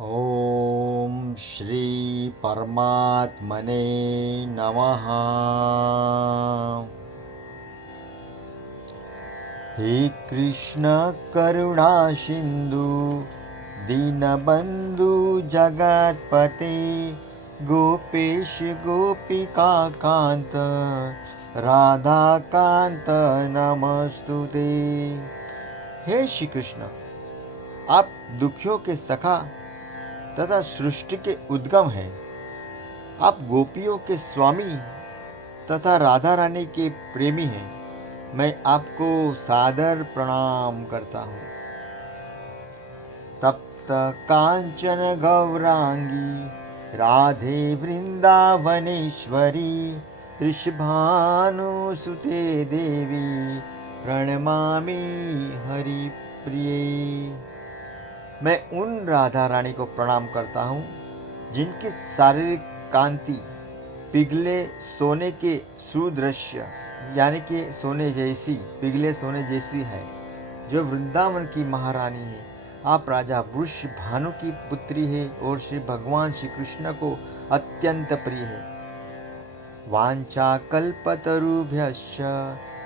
ओम श्री परमात्मने नमः। हे कृष्ण करुणा सिंधु दीनबंधु जगतपते गोपेश गोपिका कांत राधा कांत नमस्तुते। हे श्री कृष्ण, आप दुखियों के सखा तथा सृष्टि के उद्गम हैं। आप गोपियों के स्वामी तथा राधा रानी के प्रेमी हैं। मैं आपको सादर प्रणाम करता हूँ। तप्त कांचन गौरांगी राधे वृंदावनेश्वरी ऋषभानुसुते देवी प्रणमामि हरिप्रिये। मैं उन राधा रानी को प्रणाम करता हूँ जिनकी शारीरिक कांति पिघले सोने के सुदृश्य यानी कि सोने जैसी पिघले सोने जैसी है, जो वृंदावन की महारानी है। आप राजा वृषभानु की पुत्री है और श्री भगवान श्री कृष्ण को अत्यंत प्रिय है। वांछा कल्पतरुभ्यश्च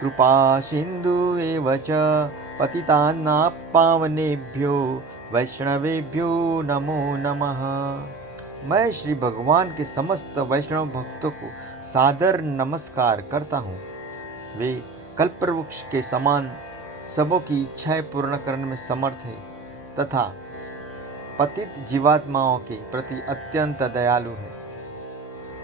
कृपा सिंधु एव च पतितानां पावनेभ्यो वैष्णवेभ्यो नमो नमः। मैं श्री भगवान के समस्त वैष्णव भक्तों को सादर नमस्कार करता हूँ। वे कल्पवृक्ष के समान सबों की इच्छाएं पूर्ण करने में समर्थ है तथा पतित जीवात्माओं के प्रति अत्यंत दयालु है।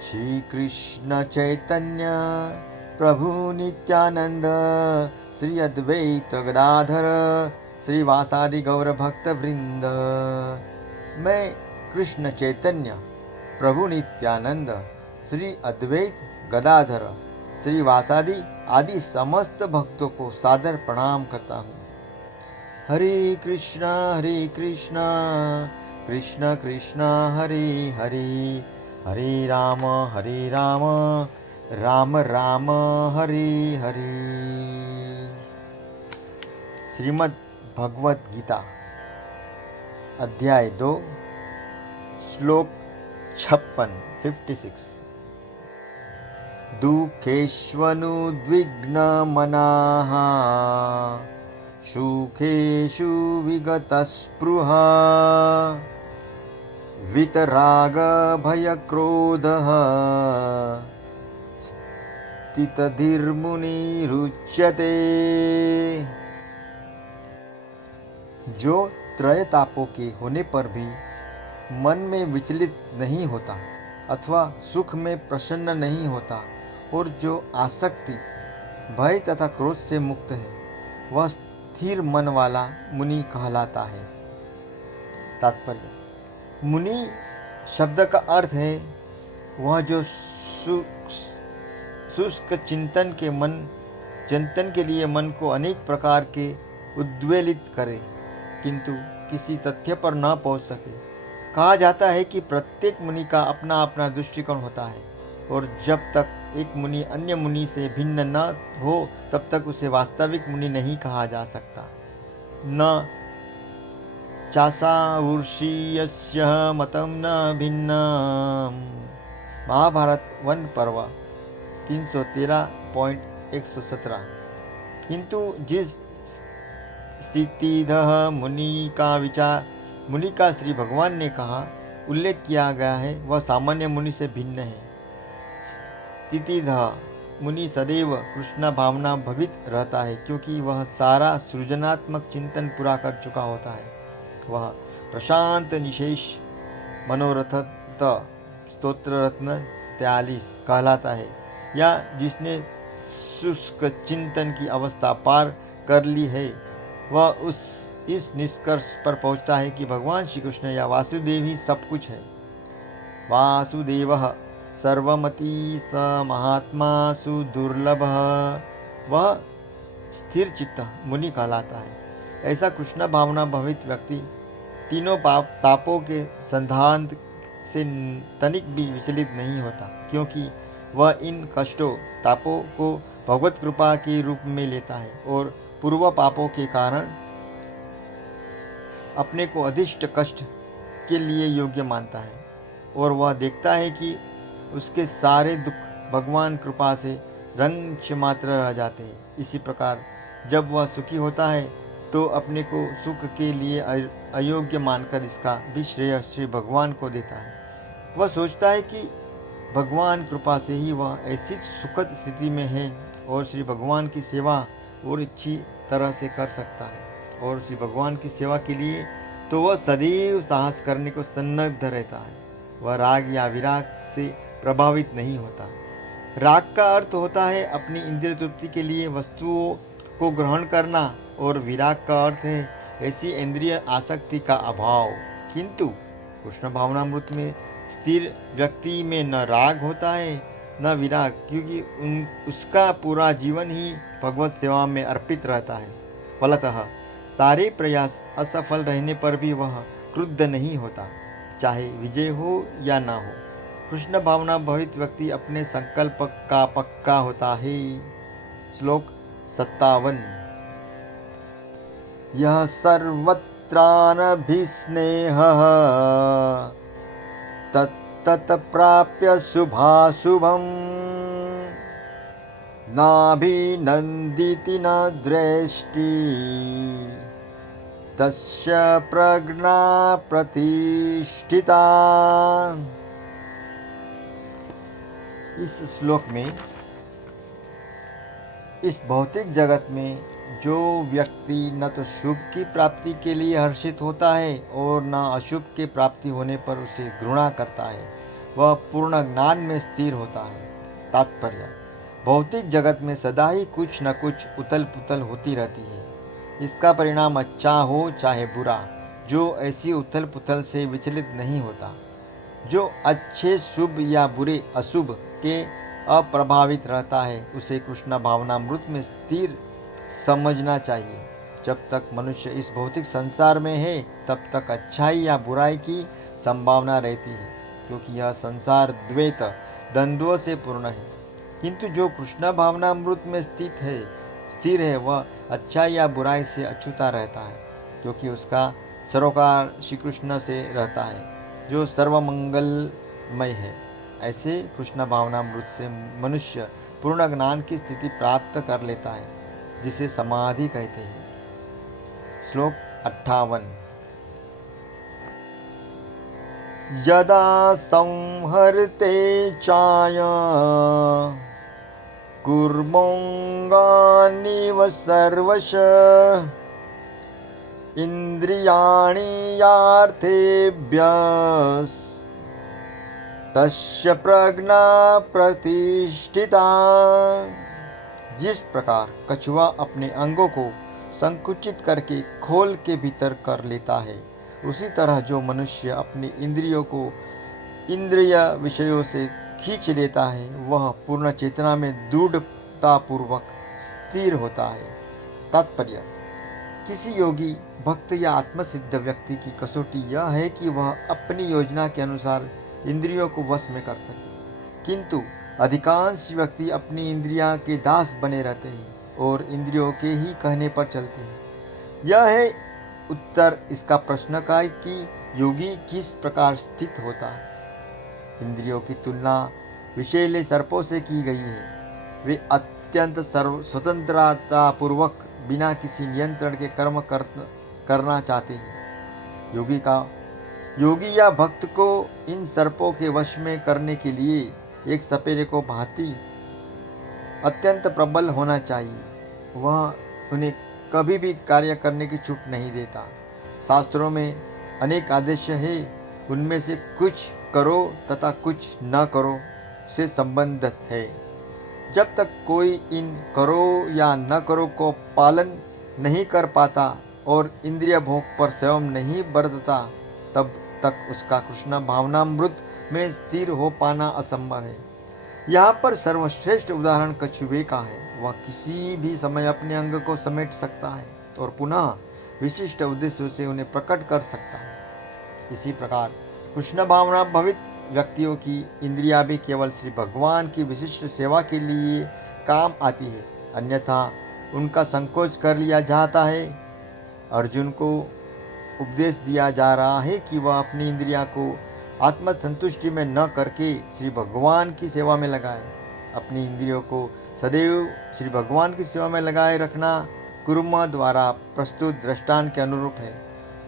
श्री कृष्ण चैतन्य प्रभु नित्यानंद श्री अद्वैत गदाधर श्रीवासादि गौर भक्त वृंद। मैं कृष्ण चैतन्य प्रभु नित्यानंद श्री अद्वैत गदाधर श्रीवासादि आदि समस्त भक्तों को सादर प्रणाम करता हूँ। हरे कृष्णा कृष्ण कृष्ण हरे हरे, हरे राम राम राम हरे हरे। श्रीमद् भगवत गीता अध्याय 2 श्लोक 56। दुःखेष्वनुद्विग्नमनाः सुखेषु विगतस्पृहा वितरागभयक्रोधः स्थितधीर्मुनिरुच्यते। जो त्रय तापों के होने पर भी मन में विचलित नहीं होता अथवा सुख में प्रसन्न नहीं होता और जो आसक्ति भय तथा क्रोध से मुक्त है, वह स्थिर मन वाला मुनि कहलाता है। तात्पर्य: मुनि शब्द का अर्थ है वह जो शुष्क चिंतन के लिए मन को अनेक प्रकार के उद्वेलित करे किंतु किसी तथ्य पर न पहुंच सके। कहा जाता है कि प्रत्येक मुनि का अपना अपना दृष्टिकोण होता है और जब तक एक मुनि अन्य मुनि से भिन्न न हो तब तक उसे वास्तविक मुनि नहीं कहा जा सकता। न चासावुर्षीयस्य मतं न भिन्नम्। महाभारत वन पर्व 313.117। किंतु जिस स्थितिधः मुनि का श्री भगवान ने कहा उल्लेख किया गया है, वह सामान्य मुनि से भिन्न है। स्थितिधः मुनि सदैव कृष्ण भावना भवित रहता है क्योंकि वह सारा सृजनात्मक चिंतन पूरा कर चुका होता है। वह प्रशांत निशेष मनोरथ स्तोत्र रत्न 43 कहलाता है, या जिसने शुष्क चिंतन की अवस्था पार कर ली है वह इस निष्कर्ष पर पहुंचता है कि भगवान श्री कृष्ण या वासुदेव ही सब कुछ है। वासुदेवः सर्वमति स महात्मा सुदुर्लभः। वह स्थिर चित्त मुनि कहलाता है। ऐसा कृष्ण भावना भवित व्यक्ति तीनों तापों के संधान से तनिक भी विचलित नहीं होता, क्योंकि वह इन कष्टों तापों को भगवत कृपा के रूप में लेता है और पूर्व पापों के कारण अपने को अधिष्ट कष्ट के लिए योग्य मानता है और वह देखता है कि उसके सारे दुख भगवान कृपा से रंग मात्र रह जाते हैं। इसी प्रकार जब वह सुखी होता है तो अपने को सुख के लिए अयोग्य मानकर इसका भी श्रेय श्री भगवान को देता है। वह सोचता है कि भगवान कृपा से ही वह ऐसी सुखद स्थिति में है और श्री भगवान की सेवा और अच्छी तरह से कर सकता है और श्री भगवान की सेवा के लिए तो वह सदैव साहस करने को सन्नद्ध रहता है। वह राग या विराग से प्रभावित नहीं होता। राग का अर्थ होता है अपनी इंद्रिय तृप्ति के लिए वस्तुओं को ग्रहण करना और विराग का अर्थ है ऐसी इंद्रिय आसक्ति का अभाव। किंतु कृष्ण भावनामृत में स्थिर व्यक्ति में न राग होता है न विराग, क्योंकि उसका पूरा जीवन ही भगवत सेवा में अर्पित रहता है। फलतः सारे प्रयास असफल रहने पर भी वह क्रुद्ध नहीं होता, चाहे विजय हो या ना हो। कृष्ण भावना भवित व्यक्ति अपने संकल्प का पक्का होता है। श्लोक 57। यह सर्वत्रानभिस्नेहः तत्तत् प्राप्य शुभाशुभम् नाभिनन्दिति न द्वेष्टि तस्य प्रज्ञा प्रतिष्ठिता। इस श्लोक में इस भौतिक जगत में जो व्यक्ति न तो शुभ की प्राप्ति के लिए हर्षित होता है और न अशुभ के प्राप्ति होने पर उसे घृणा करता है, वह पूर्ण ज्ञान में स्थिर होता है। तात्पर्य: भौतिक जगत में सदा ही कुछ न कुछ उथल पुथल होती रहती है। इसका परिणाम अच्छा हो चाहे बुरा, जो ऐसी उथल पुथल से विचलित नहीं होता, जो अच्छे शुभ या बुरे अशुभ के अप्रभावित रहता है, उसे कृष्ण भावनामृत में स्थिर समझना चाहिए। जब तक मनुष्य इस भौतिक संसार में है तब तक अच्छाई या बुराई की संभावना रहती है, क्योंकि यह संसार द्वैत द्वंद्वों से पूर्ण है। किंतु जो कृष्ण भावनामृत में स्थिर है वह अच्छाई या बुराई से अछूता रहता है, क्योंकि उसका सरोकार श्री कृष्ण से रहता है जो सर्वमंगलमय है। ऐसे कृष्ण भावनामृत से मनुष्य पूर्ण ज्ञान की स्थिति प्राप्त कर लेता है, जिसे समाधि कहते हैं। श्लोक 58। यदा संहरते चाय कुर्मोऽङ्गानिव सर्वश इन्द्रियाणि यार्थेभ्यः तस्य प्रज्ञा प्रतिष्ठिता। जिस प्रकार कछुआ अपने अंगों को संकुचित करके खोल के भीतर कर लेता है, उसी तरह जो मनुष्य अपनी इंद्रियों को इंद्रिय विषयों से खींच लेता है, वह पूर्ण चेतना में दृढ़तापूर्वक स्थिर होता है। तात्पर्य: किसी योगी भक्त या आत्मसिद्ध व्यक्ति की कसौटी यह है कि वह अपनी योजना के अनुसार इंद्रियों को वश में कर सके, किंतु अधिकांश व्यक्ति अपनी इंद्रियां के दास बने रहते हैं और इंद्रियों के ही कहने पर चलते हैं। यह है उत्तर इसका प्रश्न का कि योगी किस प्रकार स्थित होता है। इंद्रियों की तुलना विषैले सर्पों से की गई है। वे अत्यंत स्वतंत्रतापूर्वक बिना किसी नियंत्रण के कर्म करना चाहते हैं। योगी या भक्त को इन सर्पों के वश में करने के लिए एक सपेरे को भांति अत्यंत प्रबल होना चाहिए। वह उन्हें कभी भी कार्य करने की छूट नहीं देता। शास्त्रों में अनेक आदेश है, उनमें से कुछ करो तथा कुछ न करो से संबंधित है। जब तक कोई इन करो या न करो को पालन नहीं कर पाता और इंद्रिय भोग पर संयम नहीं बरतता, तब तक उसका कृष्ण भावनामृत में स्थिर हो पाना असंभव है। यहाँ पर सर्वश्रेष्ठ उदाहरण कछुए का है। वह किसी भी समय अपने अंग को समेट सकता है और पुनः विशिष्ट उद्देश्यों से उन्हें प्रकट कर सकता है। इसी प्रकार कृष्ण भावना भवित व्यक्तियों की इंद्रियां भी केवल श्री भगवान की विशिष्ट सेवा के लिए काम आती है, अन्यथा उनका संकोच कर लिया जाता है। अर्जुन को उपदेश दिया जा रहा है कि वह अपनी इंद्रिया को आत्मसंतुष्टि में न करके श्री भगवान की सेवा में लगाए। अपनी इंद्रियों को सदैव श्री भगवान की सेवा में लगाए रखना कुरुमा द्वारा प्रस्तुत दृष्टांत के अनुरूप है,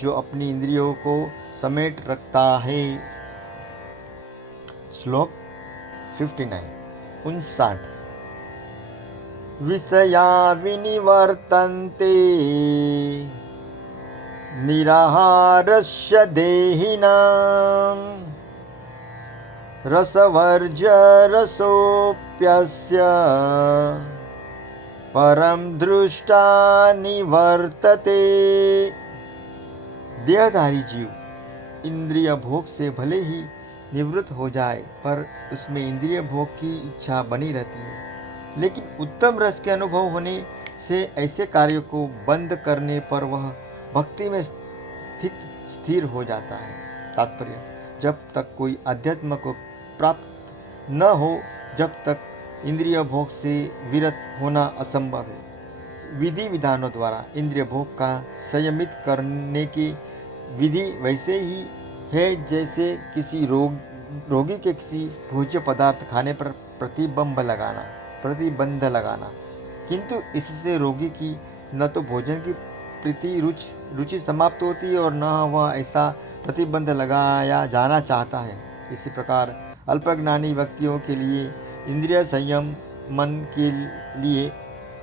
जो अपनी इंद्रियों को समेट रखता है। श्लोक 59 विषया विनिवर्तन्ते निराहारस्य देहिनां रसवर्ज्यरसोऽप्यस्य परम दृष्टा निवर्तते। देहधारी जीव इंद्रिय भोग से भले ही निवृत्त हो जाए, पर उसमें इंद्रिय भोग की इच्छा बनी रहती है। लेकिन उत्तम रस के अनुभव होने से ऐसे कार्यों को बंद करने पर वह भक्ति में स्थिर हो जाता है। तात्पर्य, जब तक कोई अध्यात्म को प्राप्त न हो, जब तक इंद्रिय भोग से विरत होना असंभव है। विधि विधानों द्वारा इंद्रिय भोग का संयमित करने की विधि वैसे ही है जैसे किसी रोगी के किसी भोज्य पदार्थ खाने पर प्रतिबंध लगाना, किंतु इससे रोगी की न तो भोजन की प्रीति रुचि समाप्त होती है और न वह ऐसा प्रतिबंध लगाया जाना चाहता है। इसी प्रकार अल्पज्ञानी व्यक्तियों के लिए इंद्रिय संयम मन के लिए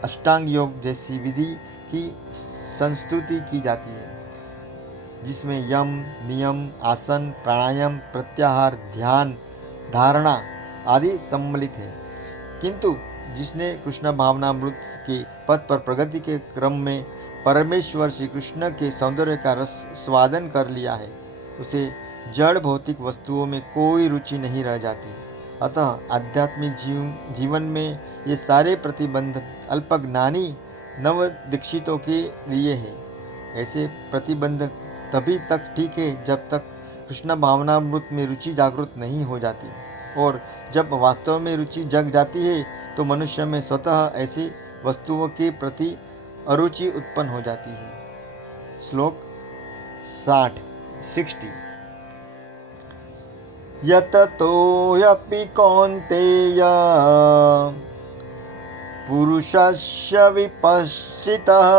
अष्टांग योग जैसी विधि की संस्तुति की जाती है, जिसमें यम, नियम, आसन, प्राणायाम, प्रत्याहार, ध्यान, धारणा आदि सम्मिलित है। किंतु जिसने कृष्ण भावनामृत के पथ पर प्रगति के क्रम में परमेश्वर श्री कृष्ण के सौंदर्य का रस स्वादन कर लिया है, उसे जड़ भौतिक वस्तुओं में कोई रुचि नहीं रह जाती। अतः आध्यात्मिक जीवन में ये सारे प्रतिबंध अल्पज्ञानी नव दीक्षितों के लिए है। ऐसे प्रतिबंध तभी तक ठीक है जब तक कृष्ण भावनामृत में रुचि जागृत नहीं हो जाती, और जब वास्तव में रुचि जग जाती है तो मनुष्य में स्वतः ऐसी वस्तुओं के प्रति अरुचि उत्पन्न हो जाती है। श्लोक 60 यततोऽपि कौन्तेय पुरुषस्य विपश्चितः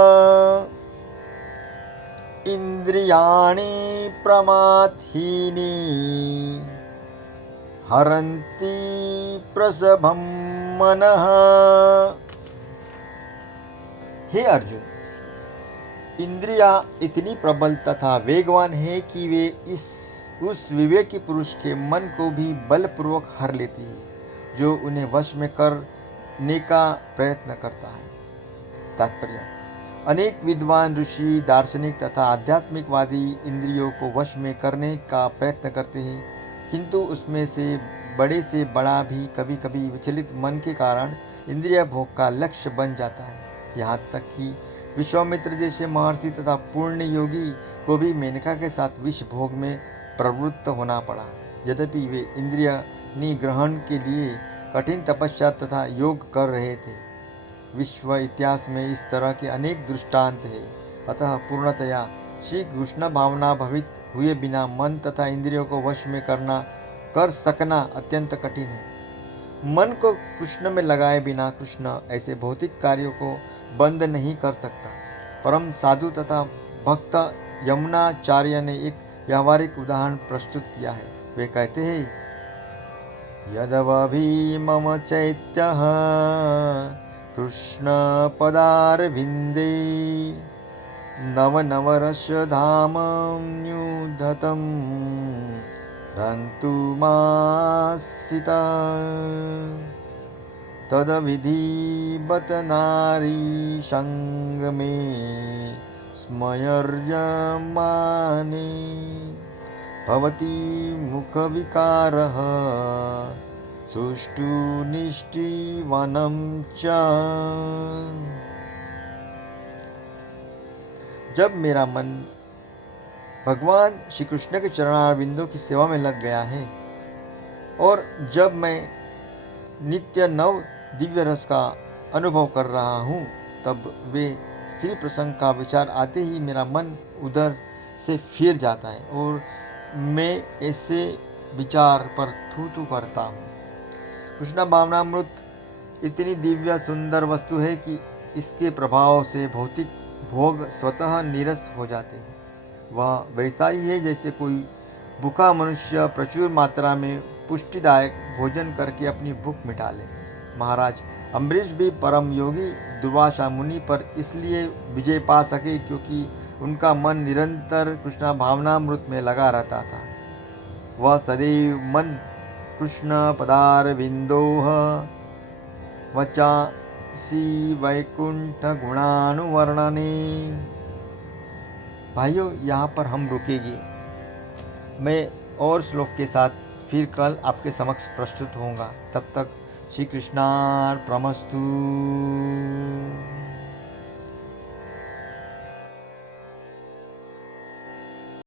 इंद्रियाणि प्रमाथीनि हरन्ति प्रसभं मनः। हे अर्जुन, इंद्रियां इतनी प्रबल तथा वेगवान है कि वे उस विवेकी पुरुष के मन को भी बलपूर्वक हर लेती है, जो उन्हें वश में करने का प्रयत्न करता है। तात्पर्य, अनेक विद्वान ऋषि, दार्शनिक तथा आध्यात्मिकवादी इंद्रियों को वश में करने का प्रयत्न करते हैं, किंतु उसमें से बड़ा भी कभी कभी विचलित मन के कारण इंद्रिय भोग का लक्ष्य बन जाता है। यहाँ तक कि विश्वामित्र जैसे महर्षि तथा पूर्ण योगी को भी मेनका के साथ विष भोग में प्रवृत्त होना पड़ा, यद्यपि वे इंद्रिय निग्रहण के लिए कठिन तपस्या तथा योग कर रहे थे। विश्व इतिहास में इस तरह के अनेक दृष्टांत हैं। अतः पूर्णतया श्री कृष्ण भावना भवित हुए बिना मन तथा इंद्रियों को वश में कर सकना अत्यंत कठिन है। मन को कृष्ण में लगाए बिना कृष्ण ऐसे भौतिक कार्यों को बंद नहीं कर सकता। परम साधु तथा भक्त यमुनाचार्य ने एक व्यावहारिक उदाहरण प्रस्तुत किया है। वे कहते हैं, यदवभि मम चैत्यः कृष्ण पदारविन्दे नवनवरसधामन्युद्धतं रन्तुमासिता तदविधिवत नारी संगमे स्मयर्यमाने भवति मुखविकारः सुष्ठुनिष्ठिवनं च। जब मेरा मन भगवान श्री कृष्ण के चरणारविंदों की सेवा में लग गया है, और जब मैं नित्य नव दिव्य रस का अनुभव कर रहा हूँ, तब वे स्त्री प्रसंग का विचार आते ही मेरा मन उधर से फिर जाता है और मैं ऐसे विचार पर थू करता हूँ। कृष्ण भावनामृत इतनी दिव्य सुंदर वस्तु है कि इसके प्रभाव से भौतिक भोग स्वतः नीरस हो जाते हैं। वह वैसा ही है जैसे कोई भूखा मनुष्य प्रचुर मात्रा में पुष्टिदायक भोजन करके अपनी भूख मिटा ले। महाराज अम्बरीश भी परम योगी दुर्वासा मुनि पर इसलिए विजय पा सके क्योंकि उनका मन निरंतर कृष्ण भावनामृत में लगा रहता था। वह सदैव मन कृष्ण पदारविंदोह वचासी वैकुंठ गुणानुवर्णने। भाइयों, यहाँ पर हम रुकेंगे। मैं और श्लोक के साथ फिर कल आपके समक्ष प्रस्तुत होऊंगा। तब तक श्री कृष्णार्पणमस्तु।